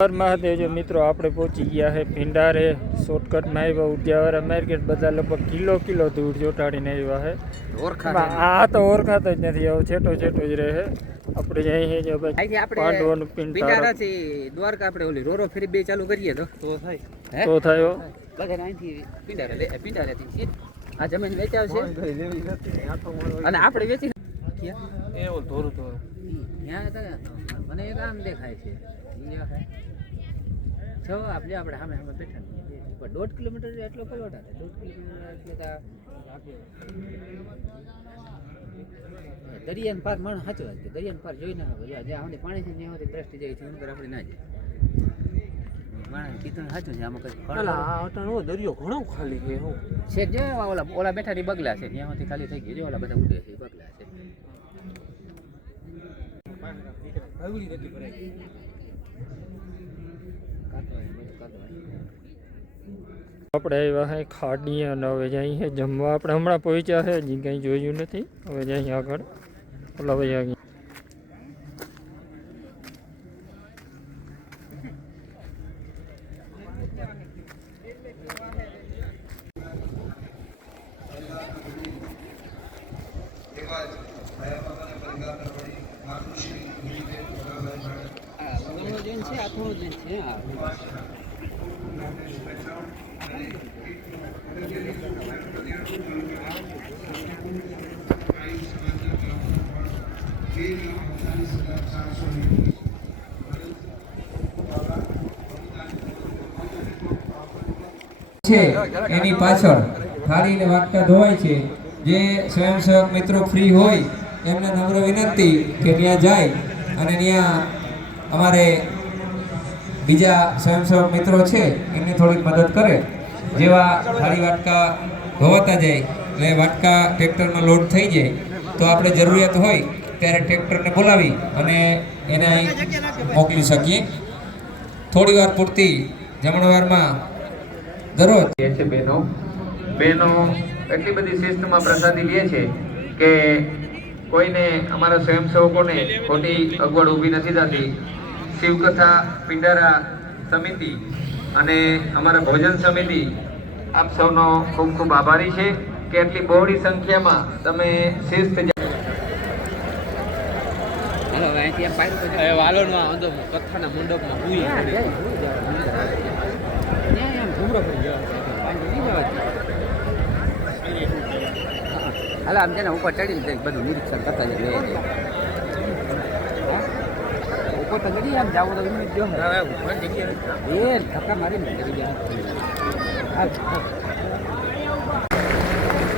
હર મહાદેવ જો મિત્રો આપણે પહોંચી ગયા છે ભીંડારે શોર્ટકટમાં આવ્યા ઉદ્યાવરા માર્કેટ બધા લગભગ કિલો દૂર ચોટાડીને આવ્યા છે આ તો ઓળખાતો જ નથી હવે છેટો જ રહે આપણે જઈએ જો ભાઈ પાંડવોનું પિંડા દ્વારકા આપણે ઓલી રોરો ફેરી બે ચાલુ કરીએ તો થાય બધા અહીંથી પિંડારેથી આ જમીન વેચાવશે અને આપણે વેચી એવું થોડું મને એક આમ દેખાય છે આપણે સામે બેઠા પણ 1.5 કિલોમીટર એટલો પલોટ હતો 1.5 કિલોમીટર એટલે દરિયાન પાર મણ સાચો વાત છે દરિયાન પાર જોઈ ના આવે જ્યાં સુધી પાણી છે ત્યાં સુધી દ્રષ્ટિ જાય છે અંદર આપણે ના જાય માણસ કીધું સાચું છે આમાં કઈ દરિયો ઘણો ખાલી છે જે ઓલા બેઠા ની બગલા છે ત્યાં સુધી ખાલી થઈ ગયું ઓલા બધા ઉડે છે બગલા છે આપણે આવ્યા હે ખાડી અને હવે જઈએ જમવા આપણે હમણાં પહોંચ્યા છે હજી કંઈ જોયું નથી હવે જઈએ આગળ ઓલા ભાઈ આગળ છે એની પાછળ થાળી ને વાટકા ધોવાય છે જે સ્વયંસેવક મિત્રો ફ્રી હોય એમને નમ્ર વિનંતી કે ત્યાં જાય અને ત્યાં અમારે બીજા સ્વયંસેવક મિત્રો છે એમની થોડીક મદદ કરે જેવા થાળી વાટકા ધોવાતા જાય એટલે વાટકા ટ્રેક્ટરમાં લોડ થઈ જાય તો આપણે જરૂરિયાત હોય ત્યારે ટ્રેક્ટરને બોલાવી અને એને અહીં મોકલી શકીએ થોડી વાર પૂરતી જમણવારમાં દરરોજ છે બહેનો એટલી બધી શિસ્તમાં પ્રસાદી લે છે કે કોઈને અમારા સ્વયંસેવકોને ખોટી અગવડ ઊભી નથી થતી શિવકથા પિંડારા સમિતિ અને અમારા ભોજન સમિતિ આપ સૌનો ખૂબ ખૂબ આભારી છે કે એટલી બહોળી સંખ્યામાં તમે શિસ્ત કથાના મંડપમાં હાલ આમ છે ઉપર ચડીને બધું નિરીક્ષણ કરતા જઈએ ઉપર તો ગડી આમ જાવ તો એમ જો એ ધક્કા મારીને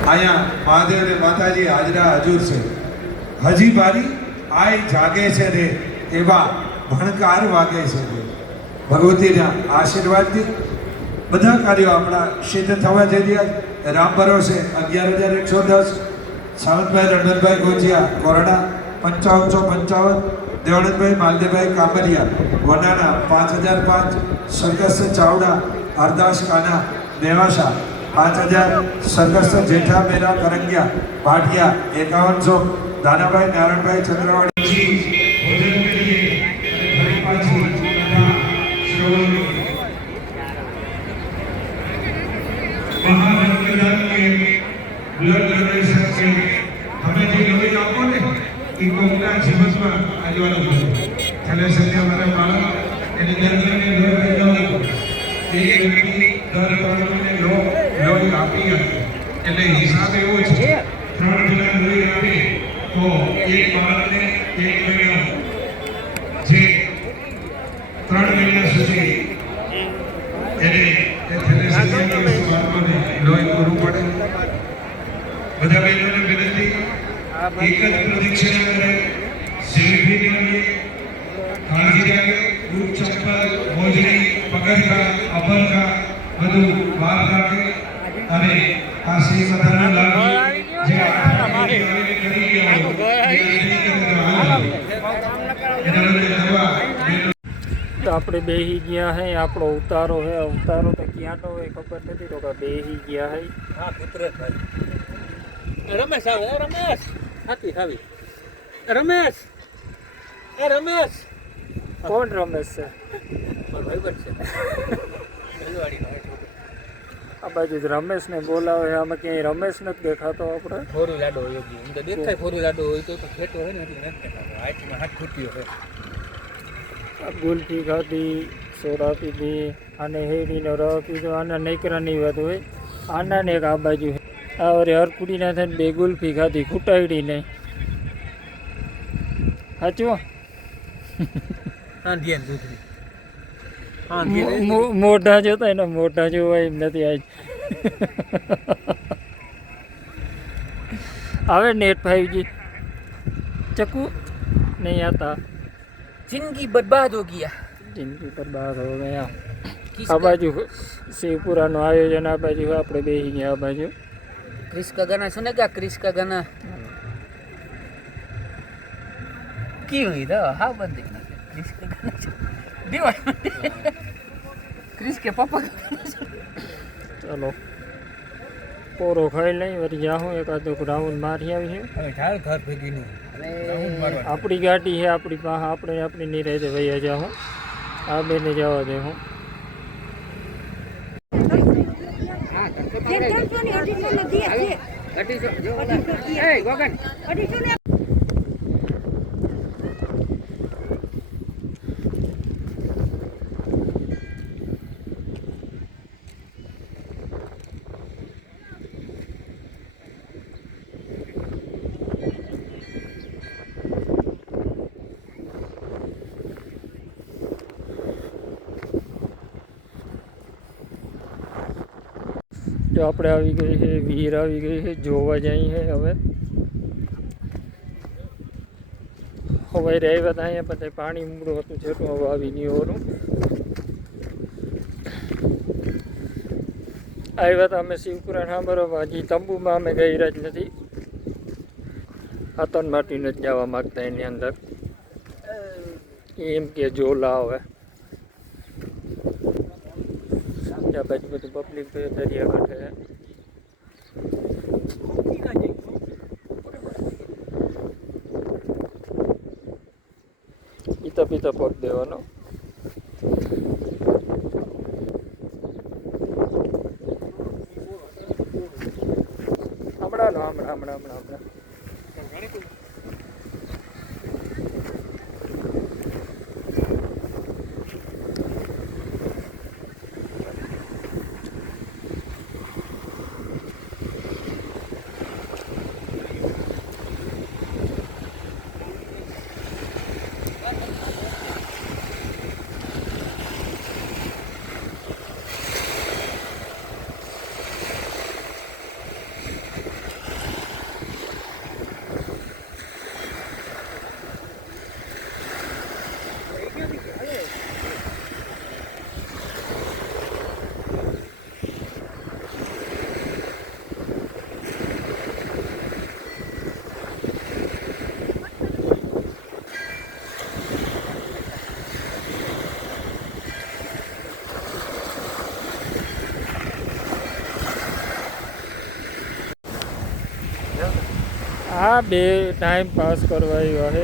અહીંયા મહાદેવ ને માતાજી હાજરા હજુર છે હજી બારી આય જાગે છે રે એવા ભણકાર વાગે છે રે ભગવતીના આશીર્વાદથી બધા કાર્યો આપણા સિદ્ધ થવા જઈ રહ્યા રામ ભરોસે 11,110 સાવંતભાઈ રણવંતભાઈ ગોજિયા કોરડા 5555 દેવણતભાઈ માલદેવભાઈ કામરિયા વનાના 5005 સરકસ ચાવડા હરદાસ કાના મેવાસા 5000 સરકસ જેઠા મેરા કરંગિયા ભાટિયા 5100 દાનાભાઈ નારાયણભાઈ ચંદ્રવાડી ब्लड डोनेशन से हमें जो लोग आपको ने कि कोमना जीवन में आजवानो चले सकते हमारे बालक यानी दर्द ने लो एक व्यक्ति दर ने लो आपी એટલે હિસાબ એવો છે 3 જણા લોહી આપે તો એક બાળકને એક મહિના જે 3 મહિના સુધી એને થેલેસેમિયાની બાળકોને લોહી પૂરું પડે બધા બહેનોને વિનંતી એક જ પ્રદક્ષિણા કરે સેલ્ફી કરીએ કાળજી રાખે બૂટ ચપ્પલ મોજડી પગરખા અભરખા બધું બહાર રાખે અને આ શ્રી માતાનો લાભ જે કરી ગયા આપણે બેહી ગયા હે આપણો ઉતારો હે ઉતારો તો ક્યાંનો હોય ખબર નથી તો કે બેહી ગયા હે હા પુત્ર ભાઈ રમેશ આવે રમેશ હાથી આવી રમેશ એ રમેશ કોણ રમેશ છે ખબર છે રજવાડીનો આ બાજુ જ રમેશને બોલાવે છે. આમાં ક્યાંય રમેશ નથી દેખાતો આપણે. ફોરું લાડો હોય એમ તો દેખાય ફોરું લાડો હોય તો ખેતો હોય ને એટલે નથી દેખાતો હાથમાં હાથ ફૂટ્યો છે આ ગુલફી ખાધી, સોડા પીધી, આને હેડીનો રસ પીધો. આના નૈકરાની વાત હોય. આના ને એક આ બાજુ આ વરે હરકુડીના થઈને 2 ગુલ્ફી ખાધી, ખૂટાડી નહીં. સાચું હા ધ્યાન દૂધની હા મોઢા જોતા એને મોઢા જોવા એમ નથી આજ. હવે નેટ 5G चक्कू नहीं आता. जिंदगी बर्बाद हो गया जिंदगी बर्बाद हो गया. આ બાજુ શિવપુરાનું આયોજન આ બાજુ આપણે બેસી ગયા. આ બાજુ क्रिस का गाना सुनेगा क्रिस का गाना क्यों इधर हाँ बंद देखना क्रिस का गाना देवा क्रिस के पापा का चलो પોરો ખાઈ લઈ વળી જાઉં એકાદો રાઉન્ડ મારી આવીએ. घर ભેગી નું આપણી ગાડી છે આપણી પાસે, આપણે આપણી નિરાતે વૈયા જાઉં. આ બેને જવા દે હું. જો આપણે આવી ગઈ છે વીર આવી ગઈ છે, જોવા જઈએ છે. હવે હવે રહ્યા હતા અહીંયા પછી પાણી મૂળું હતું છેટું, હવે આવી ગયું ઓરું. આવ્યા હતા અમે શિવપુરા સાંભળવા. હજી તંબુમાં અમે ગયેલા જ નથી. આતન માટી નથી જવા માગતા એની અંદર, એમ કે જોલા હવે આ બાજુ બધું પબ્લિક દરિયા કાંઠે પીતા પીતા પગ દેવાનો. હમણાં આ બે ટાઈમ પાસ કરવા આવ્યા છે.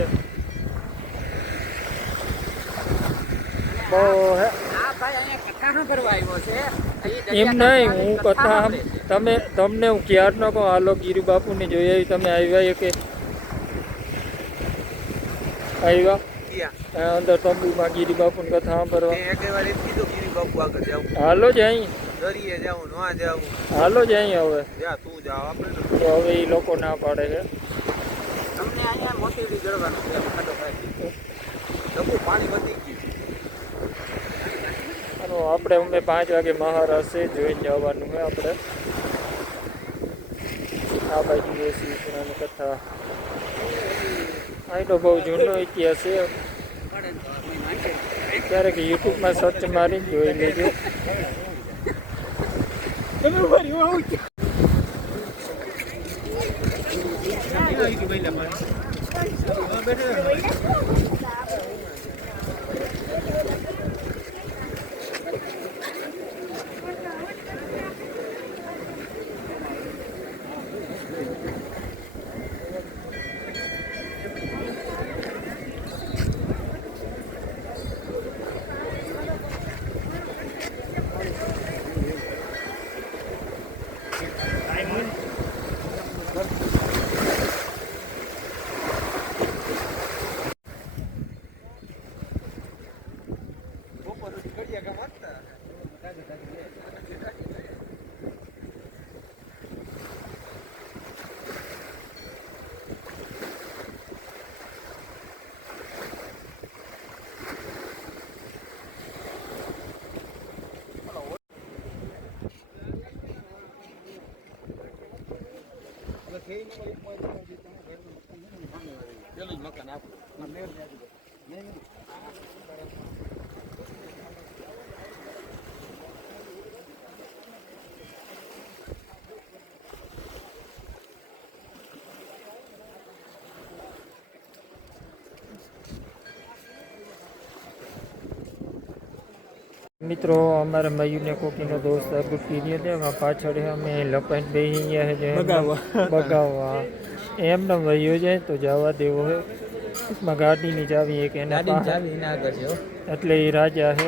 બહુ હે એમ નહીં, હું કથા તમને હું ક્યારનો કહું હાલો ગીરી બાપુની જોઈ આવી. તમે આવ્યા કે આવ્યા અંદર તંબુમાં ગીરી બાપુની કથા સાંભળવા? હાલો જ અહીં હાલો જ અહીં. હવે તો હવે એ લોકો ના પાડે છે. આપણે અમે 5 વાગે મહારાષ્ટ્ર જોઈને જવાનું છે. આપણે આ બાજુ શિવપુરાની કથા અહીં તો બહુ જૂનો ઇતિહાસ છે. ક્યારેક યુટ્યુબમાં સર્ચ મારીને જોઈ લેજો. મિત્રો અમારે મયુરને કોકીનો દોસ્ત ગુટકી દે છે એમાં પાછળ અમે લપાઈને બેસી ગયા છે બગાવવા એમને વહ્યો જાય તો જવા દેવો હોય એમાં ગાડીની ચાવી એક એના પાસે એટલે એ રાજા છે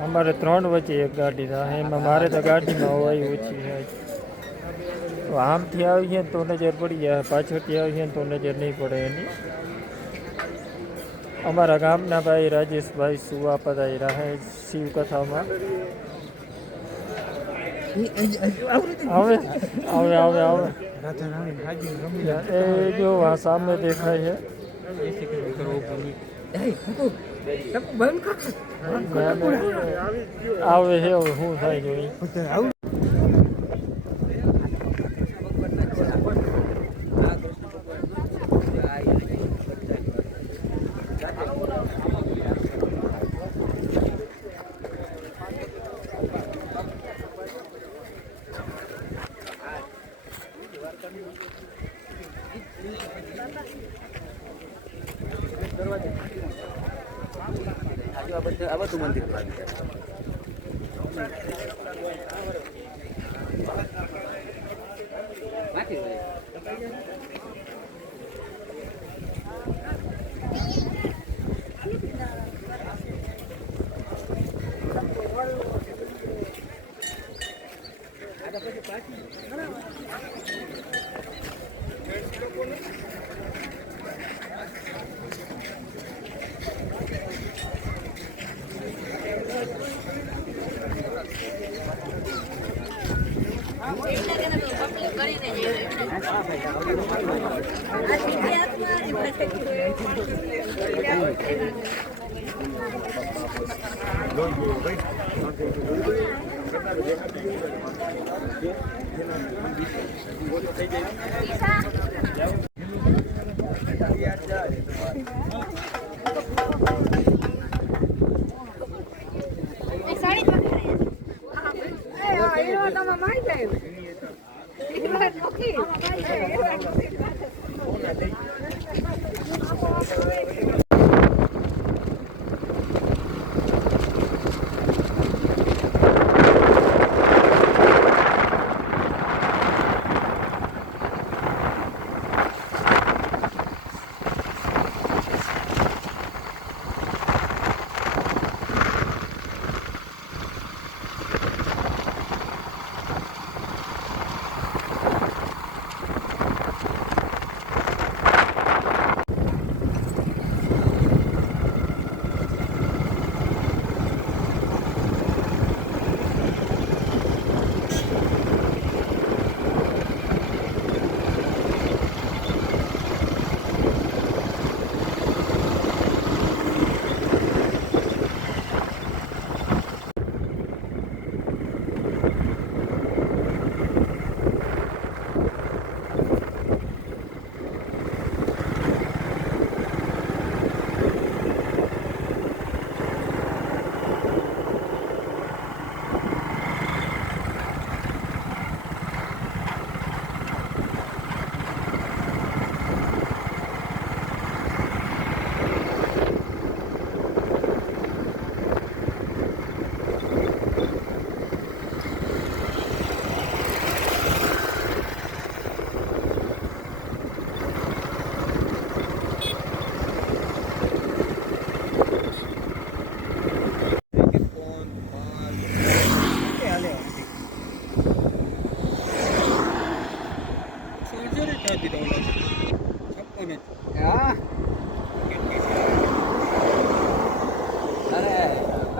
અમારે 3 વચ્ચે એક ગાડી થાય એમાં મારે તો ગાડીમાં હવાઈ ઓછી છે તો આમથી આવીએ ને તો નજર પડી જાય પાછળથી આવીએ ને તો નજર નહીં પડે એની અમારા ગામના ભાઈ રાજેશભાઈ સુવા પધાર્યા છે શિવકથામાં આવે આવે આવે આવે એ જો આ સામે દેખાય છે આવે છે હવે શું થાય જોઈ આ બધું મંદિર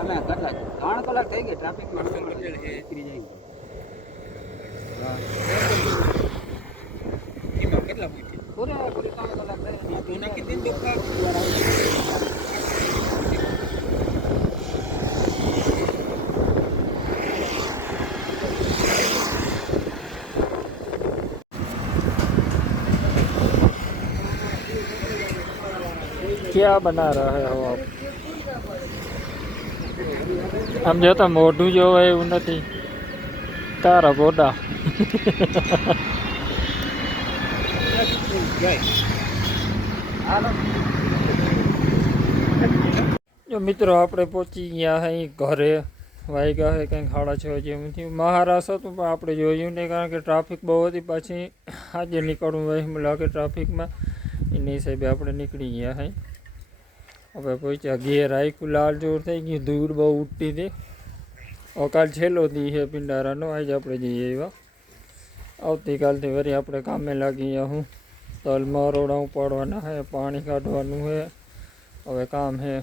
અમે કેટલા 3 કલાક થઈ ગઈ ટ્રાફિકમાં નીકળી જાય એમાં કેટલા પૂછી પૂરી 3 કલાક થઈ તો નાખી દીન દુખા क्या बना रहे हो आप આમ જોતા મોઢું જોવે એવું નથી તારા બોડા જો મિત્રો આપણે પહોંચી ગયા હે ઘરે વાગ્યા હે કંઈક 6:30 જેવું થયું મહારાષ્ટ્ર હતું પણ આપણે જોયું નહીં કારણ કે ટ્રાફિક બહુ હતી પાછી આજે નીકળવું વહેમ લાગે ટ્રાફિકમાં એની હિસાબે આપણે નીકળી ગયા હે હવે પહોંચ્યા ઘેર આખું લાલ જોર થઈ ગયું ધૂળ બહુ ઉઠતી હતી કાલ છેલ્લો દી છે પિંડારાનો આજે આપણે જઈએ એવા આવતીકાલથી વળી આપણે કામે લાગી ગયા હું તલમાં રોડા ઉપાડવાના છે પાણી કાઢવાનું છે હવે કામ છે